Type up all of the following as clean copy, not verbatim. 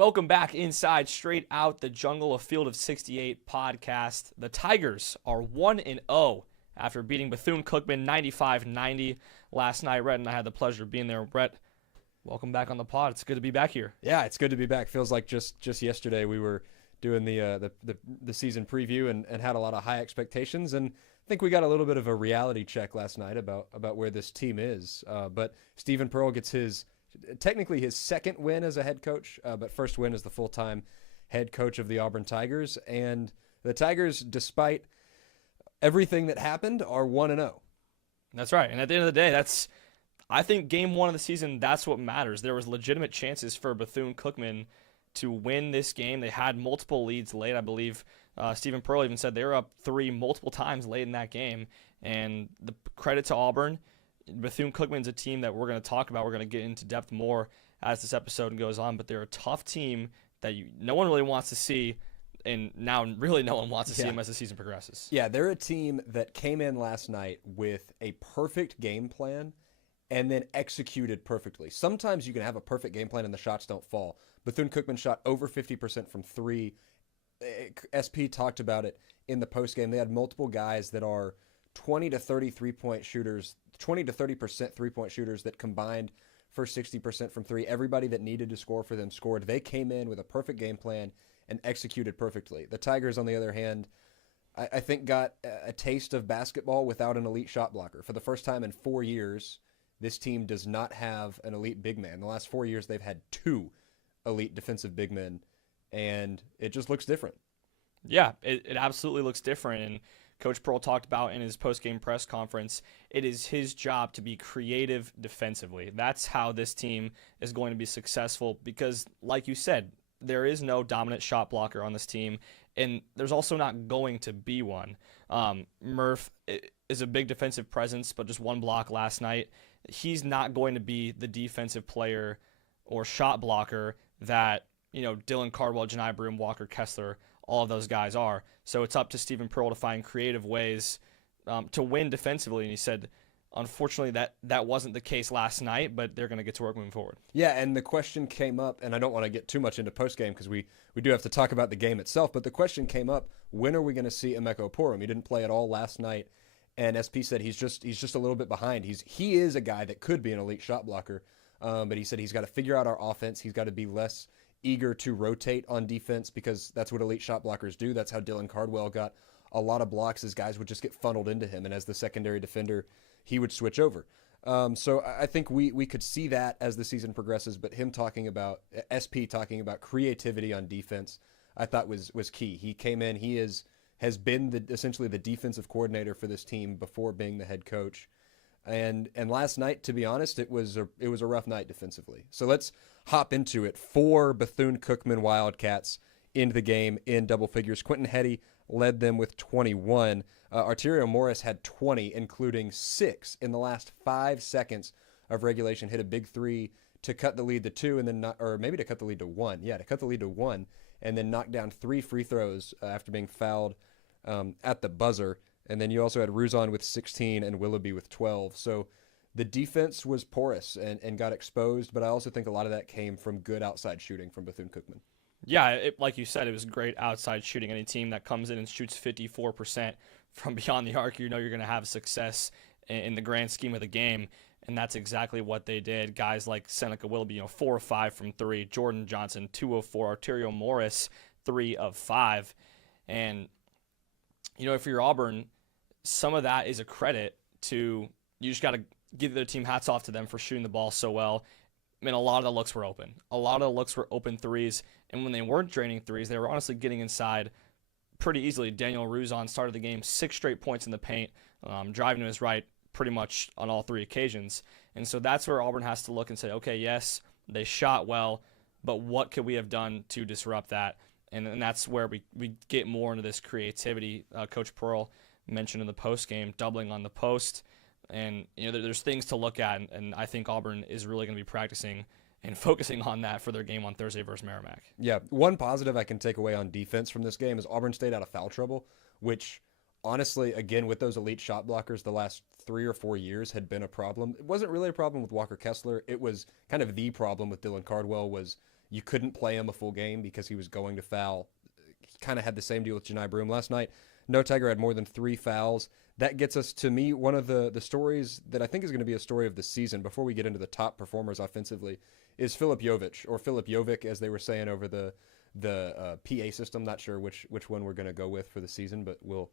Welcome back inside Straight Out the Jungle, a Field of 68 podcast. The Tigers are 1-0 after beating Bethune-Cookman 95-90 last night. Rett and I had the pleasure of being there. Rett, welcome back on the pod. It's good to be back here. Yeah, it's good to be back. Feels like just yesterday we were doing the season preview and had a lot of high expectations, and I think we got a little bit of a reality check last night about where this team is. But Stephen Pearl gets technically his second win as a head coach, but first win as the full-time head coach of the Auburn Tigers. And the Tigers, despite everything that happened, are 1-0. That's right. And at the end of the day, I think game one of the season, that's what matters. There was legitimate chances for Bethune-Cookman to win this game. They had multiple leads late. I believe Stephen Pearl even said they were up 3 multiple times late in that game. And the credit to Auburn. Bethune-Cookman's a team that we're going to talk about. We're going to get into depth more as this episode goes on, but they're a tough team that no one really wants to see, and now really no one wants to see them as the season progresses. Yeah, they're a team that came in last night with a perfect game plan and then executed perfectly. Sometimes you can have a perfect game plan and the shots don't fall. Bethune-Cookman shot over 50% from 3. SP talked about it in the postgame. They had multiple guys that are 20 to 30 3-point shooters, 20 to 30% 3-point shooters that combined for 60% from 3. Everybody that needed to score for them scored. They came in with a perfect game plan and executed perfectly. The Tigers, on the other hand, I think got a taste of basketball without an elite shot blocker. For the first time in 4 years, this team does not have an elite big man. The last 4 years, they've had 2 elite defensive big men, and it just looks different. Yeah, it absolutely looks different, and Coach Pearl talked about in his post-game press conference, it is his job to be creative defensively. That's how this team is going to be successful because, like you said, there is no dominant shot blocker on this team, and there's also not going to be one. Murph is a big defensive presence, but just 1 block last night. He's not going to be the defensive player or shot blocker that, Dylan Cardwell, Janai Broom, Walker Kessler, all of those guys are. So it's up to Stephen Pearl to find creative ways to win defensively. And he said, unfortunately, that wasn't the case last night, but they're going to get to work moving forward. Yeah, and the question came up, and I don't want to get too much into postgame because we do have to talk about the game itself, but the question came up, when are we going to see Emeka Oporum? He didn't play at all last night, and SP said he's just a little bit behind. He is a guy that could be an elite shot blocker, but he said he's got to figure out our offense. He's got to be less eager to rotate on defense because that's what elite shot blockers do. That's how Dylan Cardwell got a lot of blocks, as guys would just get funneled into him, and as the secondary defender, he would switch over. So I think we could see that as the season progresses, but him talking about, SP talking about creativity on defense, I thought was key. He came in, he has been essentially the defensive coordinator for this team before being the head coach. And last night, to be honest, it was a rough night defensively. So let's hop into it. 4 Bethune-Cookman Wildcats into the game in double figures. Quentin Heddy led them with 21. Arterio Morris had 20, including 6 in the last 5 seconds of regulation. Hit a big 3 to cut the lead to 2, and then maybe to cut the lead to 1. Yeah, to cut the lead to 1, and then knocked down 3 free throws after being fouled at the buzzer. And then you also had Ruzon with 16 and Willoughby with 12. So the defense was porous and got exposed, but I also think a lot of that came from good outside shooting from Bethune-Cookman. Yeah, like you said, it was great outside shooting. Any team that comes in and shoots 54% from beyond the arc, you're going to have success in the grand scheme of the game, and that's exactly what they did. Guys like Seneca Willoughby, 4 of 5 from 3. Jordan Johnson, 2 of 4. Arterio Morris, 3 of 5. And, if you're Auburn, some of that is a credit to, you just got to give the team hats off to them for shooting the ball so well. I mean, a lot of the looks were open. A lot of the looks were open threes, and when they weren't draining threes, they were honestly getting inside pretty easily. Daniel Ruzon started the game 6 straight points in the paint, driving to his right pretty much on all 3 occasions. And so that's where Auburn has to look and say, okay, yes, they shot well, but what could we have done to disrupt that? And that's where we get more into this creativity. Coach Pearl mentioned in the post game, doubling on the post. And, there's things to look at, and I think Auburn is really going to be practicing and focusing on that for their game on Thursday versus Merrimack. Yeah, one positive I can take away on defense from this game is Auburn stayed out of foul trouble, which honestly, again, with those elite shot blockers the last 3 or 4 years had been a problem. It wasn't really a problem with Walker Kessler. It was kind of the problem with Dylan Cardwell was you couldn't play him a full game because he was going to foul. He kind of had the same deal with Janai Broom last night. No Tiger had more than 3 fouls. That gets us to me one of the stories that I think is going to be a story of the season before we get into the top performers offensively is Filip Jovic, or Filip Jovic as they were saying over the PA system. Not sure which one we're going to go with for the season, but we'll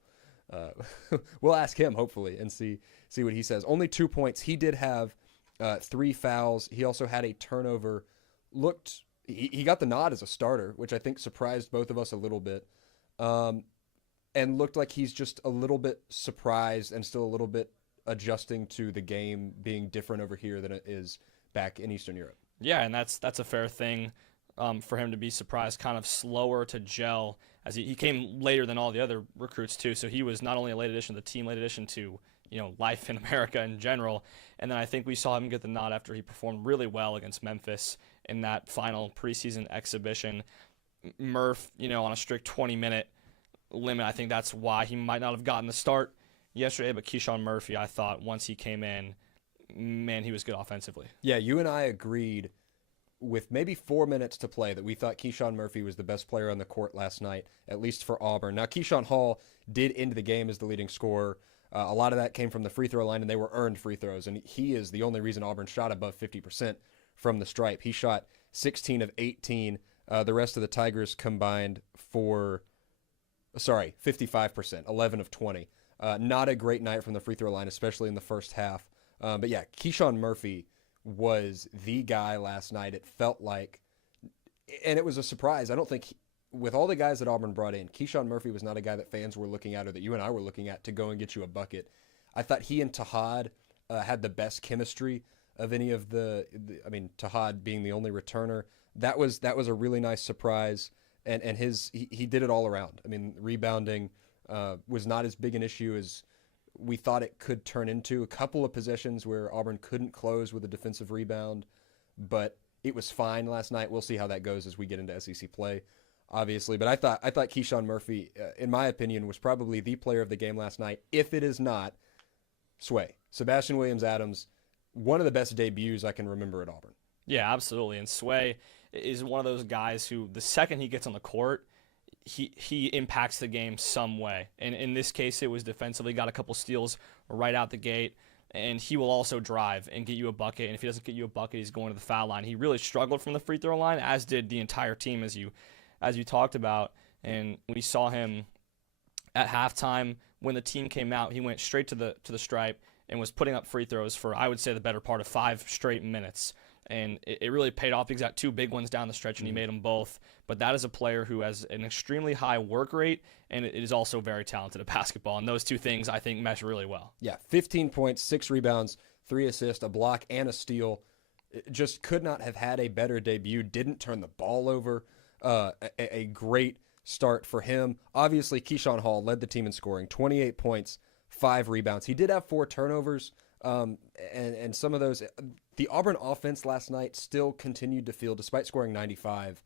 we'll ask him hopefully and see what he says. Only 2 points. He did have 3 fouls. He also had a turnover. He got the nod as a starter, which I think surprised both of us a little bit. And looked like he's just a little bit surprised and still a little bit adjusting to the game being different over here than it is back in Eastern Europe. Yeah, and that's a fair thing for him to be surprised, kind of slower to gel, as he came later than all the other recruits too. So he was not only a late addition to the team, late addition to life in America in general. And then I think we saw him get the nod after he performed really well against Memphis in that final preseason exhibition. Murph, on a strict 20-minute limit. I think that's why he might not have gotten the start yesterday, but Keyshawn Murphy, I thought once he came in, man, he was good offensively. Yeah, you and I agreed with maybe 4 minutes to play that we thought Keyshawn Murphy was the best player on the court last night, at least for Auburn. Now, Keyshawn Hall did end the game as the leading scorer. A lot of that came from the free throw line, and they were earned free throws, and he is the only reason Auburn shot above 50% from the stripe. He shot 16 of 18. The rest of the Tigers combined for 55%, 11 of 20. Not a great night from the free throw line, especially in the first half. But yeah, Keyshawn Murphy was the guy last night. It felt like, and it was a surprise. I don't think, with all the guys that Auburn brought in, Keyshawn Murphy was not a guy that fans were looking at or that you and I were looking at to go and get you a bucket. I thought he and Tahad had the best chemistry of any of Tahad being the only returner. That was a really nice surprise. And he did it all around. I mean, rebounding was not as big an issue as we thought it could turn into. A couple of possessions where Auburn couldn't close with a defensive rebound, but it was fine last night. We'll see how that goes as we get into SEC play, obviously. But I thought Keyshawn Murphy, in my opinion, was probably the player of the game last night. If it is not, Sway. Sebastian Williams-Adams, one of the best debuts I can remember at Auburn. Yeah, absolutely. And Sway is one of those guys who, the second he gets on the court, he impacts the game some way. And in this case, it was defensively, got a couple steals right out the gate, and he will also drive and get you a bucket. And if he doesn't get you a bucket, he's going to the foul line. He really struggled from the free throw line, as did the entire team, as you talked about. And we saw him at halftime when the team came out. He went straight to the stripe and was putting up free throws for, I would say, the better part of 5 straight minutes. And it really paid off. He's got 2 big ones down the stretch, and he made them both. But that is a player who has an extremely high work rate, and it is also very talented at basketball. And those two things, I think, mesh really well. Yeah, 15 points, 6 rebounds, 3 assists, a block, and a steal. It just could not have had a better debut. Didn't turn the ball over. A great start for him. Obviously, Keyshawn Hall led the team in scoring, 28 points, 5 rebounds. He did have 4 turnovers, and some of those. The Auburn offense last night still continued to feel, despite scoring 95,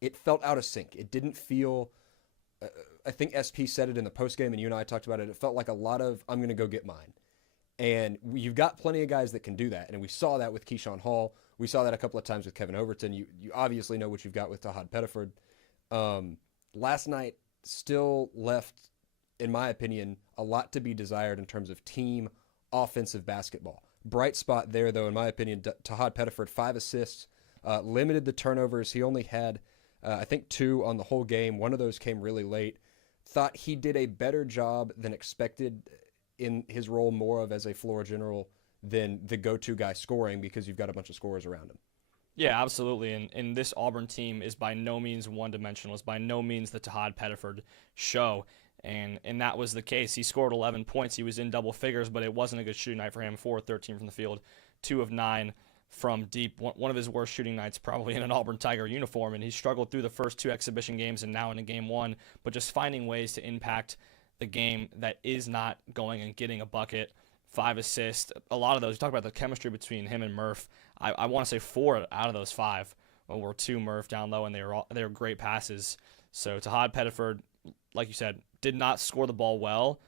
it felt out of sync. It didn't feel, I think SP said it in the postgame, and you and I talked about it, it felt like a lot of, I'm going to go get mine. And you've got plenty of guys that can do that, and we saw that with Keyshawn Hall. We saw that a couple of times with Kevin Overton. You obviously know what you've got with Tahad Pettiford. Last night still left, in my opinion, a lot to be desired in terms of team offensive basketball. Bright spot there, though, in my opinion, Tahad Pettiford, 5 assists, limited the turnovers. He only had, I think, 2 on the whole game. One of those came really late. Thought he did a better job than expected in his role more of as a floor general than the go-to guy scoring, because you've got a bunch of scorers around him. Yeah, absolutely. And this Auburn team is by no means one-dimensional. It's by no means the Tahad Pettiford show. And that was the case. He scored 11 points. He was in double figures, but it wasn't a good shooting night for him. 4 of 13 from the field, 2 of 9 from deep. One of his worst shooting nights probably in an Auburn Tiger uniform, and he struggled through the first 2 exhibition games and now in a game 1, but just finding ways to impact the game that is not going and getting a bucket. 5 assists. A lot of those, you talk about the chemistry between him and Murph. I want to say 4 out of those 5 were to Murph down low, and they were great passes. So Tahad Pettiford, like you said, did not score the ball well,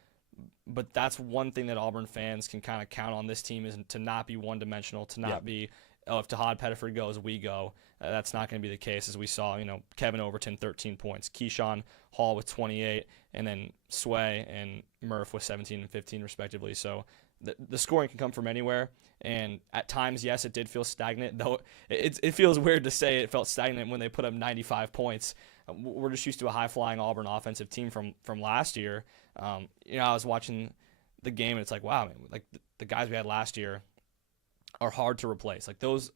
but that's one thing that Auburn fans can kind of count on this team, is to not be one-dimensional, to not be oh, if Tahad Pettiford goes, we go. That's not going to be the case, as we saw. Kevin Overton, 13 points, Keyshawn Hall with 28, and then Sway and Murph with 17 and 15 respectively. So the scoring can come from anywhere. And at times, yes, it did feel stagnant, though it feels weird to say it felt stagnant when they put up 95 points. We're just used to a high-flying Auburn offensive team from last year. I was watching the game, and it's like, wow, man, like the guys we had last year are hard to replace. Like those,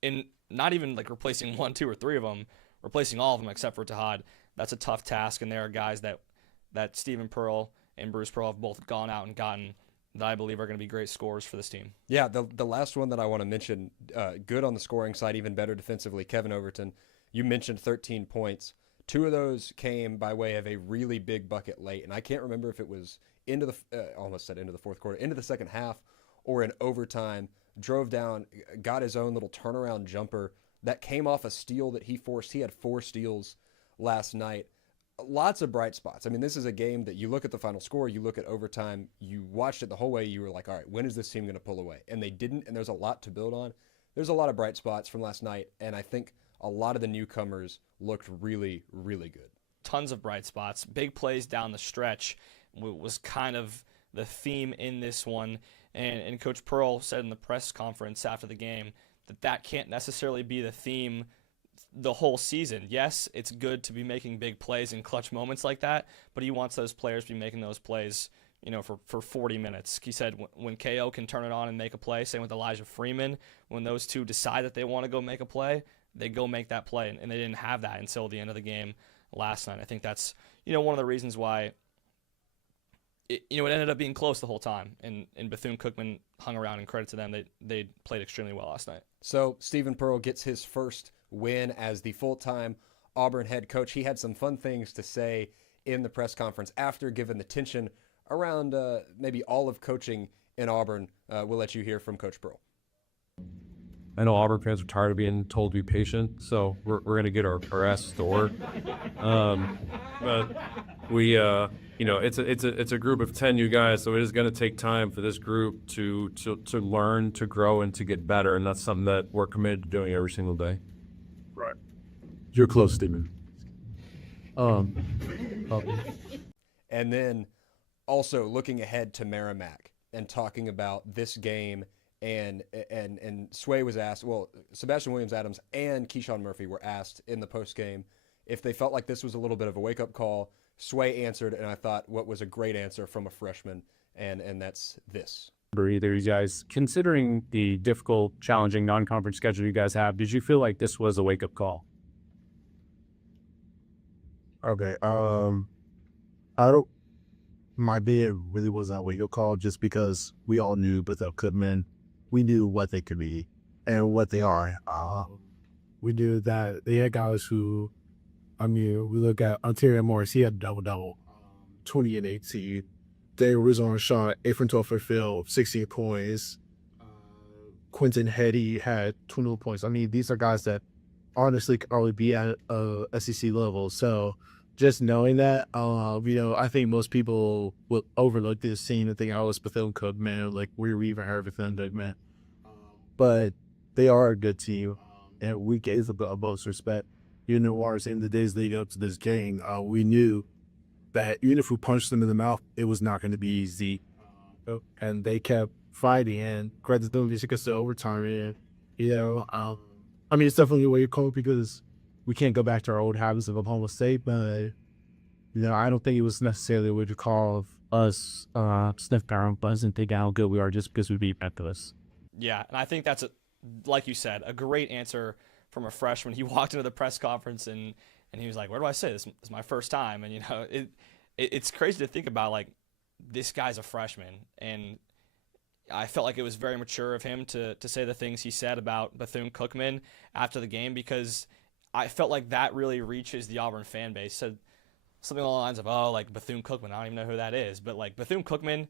in not even like replacing 1, 2, or 3 of them, replacing all of them except for Tahad. That's a tough task, and there are guys that Stephen Pearl and Bruce Pearl have both gone out and gotten that I believe are going to be great scorers for this team. Yeah, the last one that I want to mention, good on the scoring side, even better defensively, Kevin Overton. You mentioned 13 points. 2 of those came by way of a really big bucket late, and I can't remember if it was into the fourth quarter, into the second half, or in overtime. Drove down, got his own little turnaround jumper that came off a steal that he forced. He had 4 steals last night. Lots of bright spots. I mean, this is a game that you look at the final score, you look at overtime, you watched it the whole way, you were like, all right, when is this team going to pull away? And they didn't, and there's a lot to build on. There's a lot of bright spots from last night, and I think a lot of the newcomers looked really, really good. Tons of bright spots. Big plays down the stretch was kind of the theme in this one. And Coach Pearl said in the press conference after the game that can't necessarily be the theme the whole season. Yes, it's good to be making big plays in clutch moments like that, but he wants those players to be making those plays, for 40 minutes. He said when KO can turn it on and make a play, same with Elijah Freeman, when those two decide that they want to go make a play, they go make that play, and they didn't have that until the end of the game last night. I think that's, one of the reasons why it ended up being close the whole time, and Bethune-Cookman hung around, and credit to them, they played extremely well last night. So Stephen Pearl gets his first win as the full-time Auburn head coach. He had some fun things to say in the press conference after, given the tension around maybe all of coaching in Auburn. We'll let you hear from Coach Pearl. I know Auburn fans are tired of being told to be patient, so we're going to get our asses to work. But we, it's a group of 10 new guys, so it is going to take time for this group to learn, to grow, and to get better, and that's something that we're committed to doing every single day. Right. You're close, Stephen. And then also looking ahead to Merrimack and talking about this game. And Sway was asked, Sebastian Williams-Adams and Keyshawn Murphy were asked in the postgame if they felt like this was a little bit of a wake-up call. Sway answered, and I thought what was a great answer from a freshman, and that's this. Either you guys, considering the difficult, challenging non-conference schedule you guys have, did you feel like this was a wake-up call? Okay. My bid really wasn't a wake-up call just because we all knew Bethune-Cookman. We knew what they could be and what they are. We knew that they had guys who, we look at Ontario Morris, he had a double-double, 20 and 18. They was on shot, 8 from 12 for field, 16 points. Quentin Hetty had 21 points. These are guys that honestly could probably be at SEC level. So just knowing that, I think most people will overlook this scene and think, it's Bethune-Cookman, like we even heard of Bethune-Cookman. But they are a good team, and we gave them the most respect. In the days leading up to this game, we knew that even if we punched them in the mouth, it was not going to be easy. And they kept fighting, and credit to them, they took us to overtime. And, it's definitely a wake-up call because we can't go back to our old habits of Oklahoma State, but I don't think it was necessarily a wake-up call of us sniffing our own butts and thinking how good we are just because we beat Memphis. Yeah, and I think that's, like you said, a great answer from a freshman. He walked into the press conference and he was like, "Where do I say this? This is my first time." And it's crazy to think about, like, this guy's a freshman, and I felt like it was very mature of him to say the things he said about Bethune-Cookman after the game, because I felt like that really reaches the Auburn fan base. Said something along the lines of, like Bethune-Cookman, I don't even know who that is. But like Bethune-Cookman,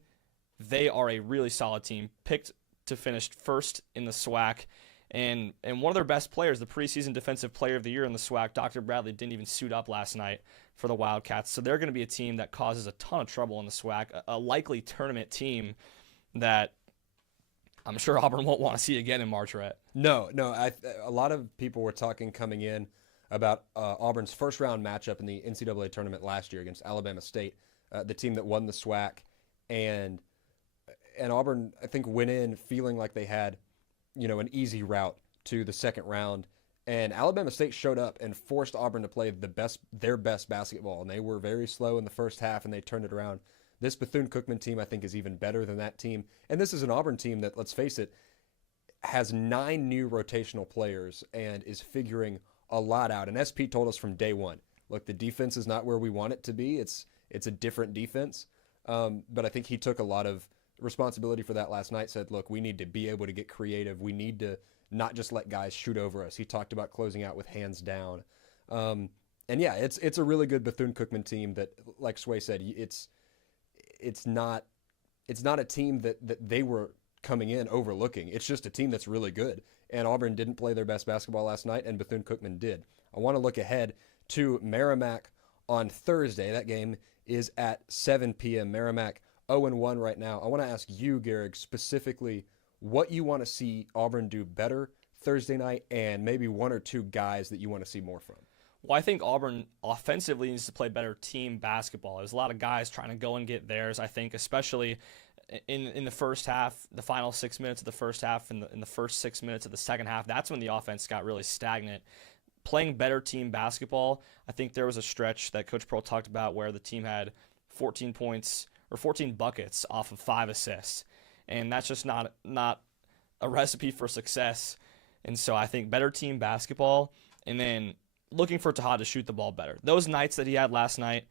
they are a really solid team, picked to finish first in the SWAC. And one of their best players, the preseason defensive player of the year in the SWAC, Dr. Bradley, didn't even suit up last night for the Wildcats. So they're going to be a team that causes a ton of trouble in the SWAC, a likely tournament team that I'm sure Auburn won't want to see again in March, Rett. No, no. A lot of people were talking coming in about Auburn's first round matchup in the NCAA tournament last year against Alabama State, the team that won the SWAC, and Auburn I think went in feeling like they had, an easy route to the second round, and Alabama State showed up and forced Auburn to play their best basketball, and they were very slow in the first half, and they turned it around. This Bethune-Cookman team I think is even better than that team, and this is an Auburn team that, let's face it, has 9 new rotational players and is figuring a lot out. And SP told us from day one, look, the defense is not where we want it to be. It's a different defense. But I think he took a lot of responsibility for that last night, said, look, we need to be able to get creative. We need to not just let guys shoot over us. He talked about closing out with hands down. And yeah, it's a really good Bethune-Cookman team that, like Sway said, it's not a team that they were coming in overlooking. It's just a team that's really good. And Auburn didn't play their best basketball last night, and Bethune-Cookman did. I want to look ahead to Merrimack on Thursday. That game is at 7 p.m. Merrimack 0-1 right now. I want to ask you, Gehrig, specifically what you want to see Auburn do better Thursday night, and maybe one or two guys that you want to see more from. Well, I think Auburn offensively needs to play better team basketball. There's a lot of guys trying to go and get theirs, I think, especially in the first half, the final 6 minutes of the first half, and in the first 6 minutes of the second half. That's when the offense got really stagnant. Playing better team basketball, I think there was a stretch that Coach Pearl talked about where the team had 14 points or 14 buckets off of 5 assists. And that's just not a recipe for success. And so I think better team basketball, and then looking for Tahad to shoot the ball better. Those nights that he had last night,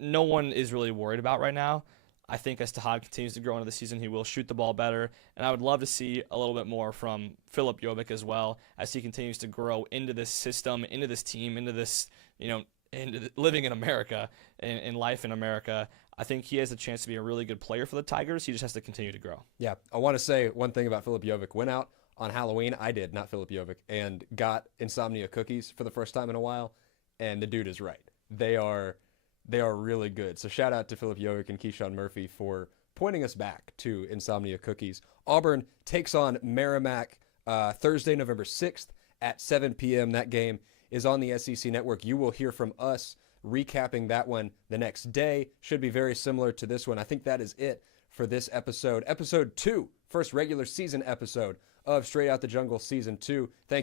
no one is really worried about right now. I think as Tahad continues to grow into the season, he will shoot the ball better. And I would love to see a little bit more from Philip Jovic as well as he continues to grow into this system, into this team, into this, living in America and life in America. I think he has a chance to be a really good player for the Tigers. He just has to continue to grow. Yeah, I want to say one thing about Philip Jovic. Went out on Halloween, I did, not Philip Jovic, and got insomnia cookies for the first time in a while, and the dude is right. They are really good. So shout out to Philip Jovic and Keyshawn Murphy for pointing us back to insomnia cookies. Auburn takes on Merrimack Thursday, November 6th at 7 p.m. That game is on the SEC Network. You will hear from us recapping that one the next day. Should be very similar to this one. I think that is it for this episode. Episode 2, first regular season episode of Straight Out the Jungle Season 2. Thank